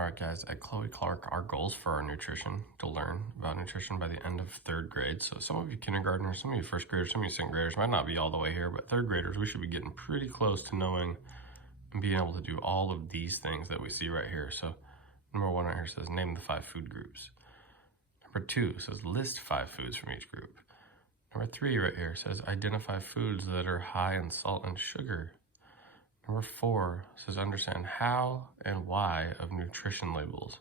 All right, guys, at Chloe Clark, our goals for our nutrition to learn about nutrition by the end of third grade. So some of you kindergartners, some of you first graders, some of you second graders might not be all the way here, but third graders, we should be getting pretty close to knowing and being able to do all of these things that we see right here. So number one right here says name the 5 food groups. Number 2 says list 5 foods from each group. Number 3 right here says identify foods that are high in salt and sugar. Number 4 says understand how and why of nutrition labels.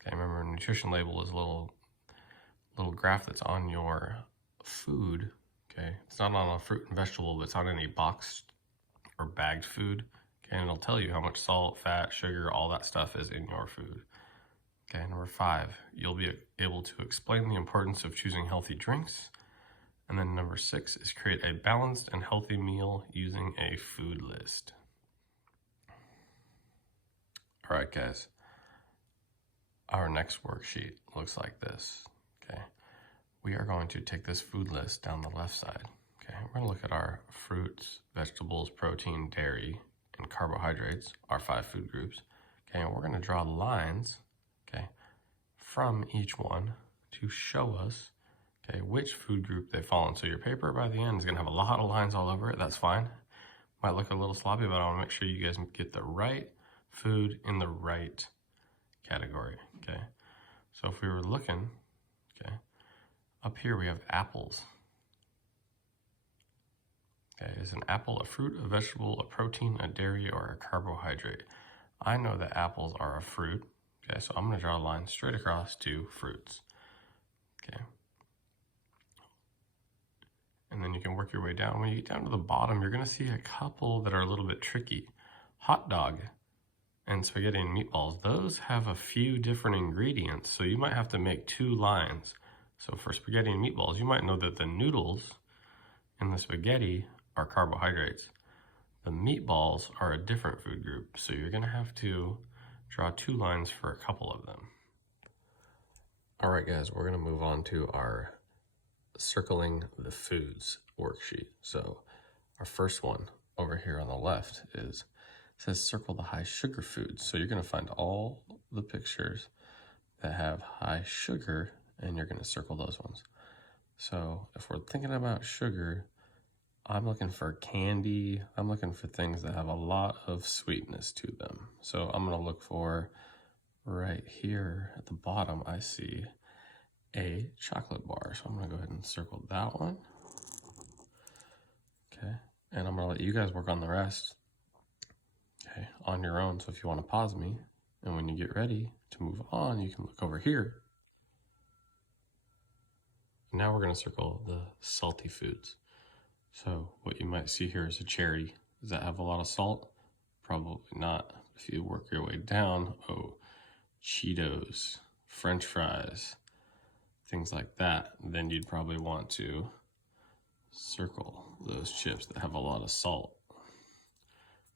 Okay, remember nutrition label is a little graph that's on your food. Okay, it's not on a fruit and vegetable, but it's on any boxed or bagged food. Okay, and it'll tell you how much salt, fat, sugar, all that stuff is in your food. Okay, number 5, you'll be able to explain the importance of choosing healthy drinks. And then number 6 is create a balanced and healthy meal using a food list. All right, guys, our next worksheet looks like this, okay? We are going to take this food list down the left side, okay? We're gonna look at our fruits, vegetables, protein, dairy, and carbohydrates, our 5 food groups, okay? And we're gonna draw lines, okay, from each one to show us okay, which food group they fall in. So your paper by the end is gonna have a lot of lines all over it. That's fine. Might look a little sloppy, but I wanna make sure you guys get the right food in the right category, okay? So if we were looking, okay, up here we have apples. Okay, is an apple a fruit, a vegetable, a protein, a dairy, or a carbohydrate? I know that apples are a fruit, okay, so I'm gonna draw a line straight across to fruits, okay? And then you can work your way down. When you get down to the bottom, you're gonna see a couple that are a little bit tricky. Hot dog and spaghetti and meatballs, those have a few different ingredients, so you might have to make 2 lines. So for spaghetti and meatballs, you might know that the noodles and the spaghetti are carbohydrates. The meatballs are a different food group, so you're gonna have to draw 2 lines for a couple of them. All right, guys, we're gonna move on to our circling the foods worksheet. So our first one over here on the left says circle the high sugar foods. So you're going to find all the pictures that have high sugar and you're going to circle those ones. So if we're thinking about sugar, I'm looking for candy. I'm looking for things that have a lot of sweetness to them. So I'm going to look for right here at the bottom, I see a chocolate bar. So I'm gonna go ahead and circle that one. Okay, and I'm gonna let you guys work on the rest, okay, on your own. So if you wanna pause me, and when you get ready to move on, you can look over here. Now we're gonna circle the salty foods. So what you might see here is a cherry. Does that have a lot of salt? Probably not. If you work your way down, oh, Cheetos, French fries, things like that, then you'd probably want to circle those chips that have a lot of salt.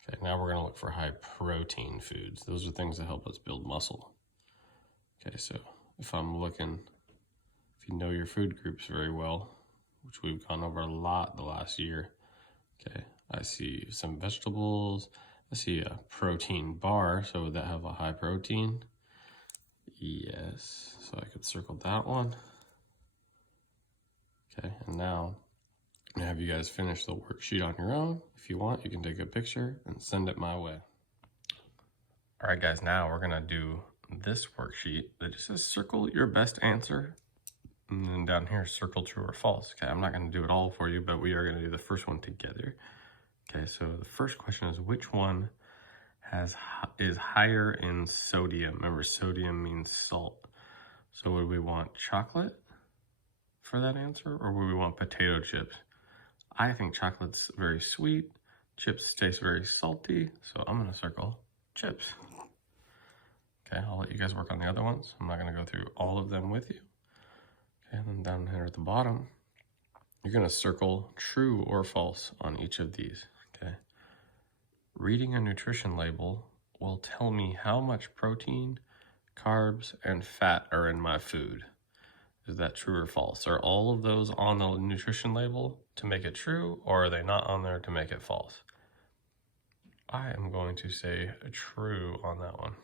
Okay, now we're gonna look for high protein foods. Those are things that help us build muscle. Okay, so if I'm looking, if you know your food groups very well, which we've gone over a lot the last year, okay, I see some vegetables, I see a protein bar, so would that have a high protein? Yes, so I could circle that one. Okay, and now I'm gonna have you guys finish the worksheet on your own. If you want, you can take a picture and send it my way. All right, guys, now we're gonna do this worksheet that just says circle your best answer. And then down here, circle true or false. Okay, I'm not gonna do it all for you, but we are gonna do the first one together. Okay, so the first question is which one is higher in sodium? Remember, sodium means salt. So would we want chocolate for that answer, or would we want potato chips? I think chocolate's very sweet, chips taste very salty, so I'm gonna circle chips. Okay, I'll let you guys work on the other ones. I'm not gonna go through all of them with you. Okay, and then down here at the bottom, you're gonna circle true or false on each of these, okay? Reading a nutrition label will tell me how much protein, carbs, and fat are in my food. Is that true or false? Are all of those on the nutrition label to make it true, or are they not on there to make it false? I am going to say true on that one.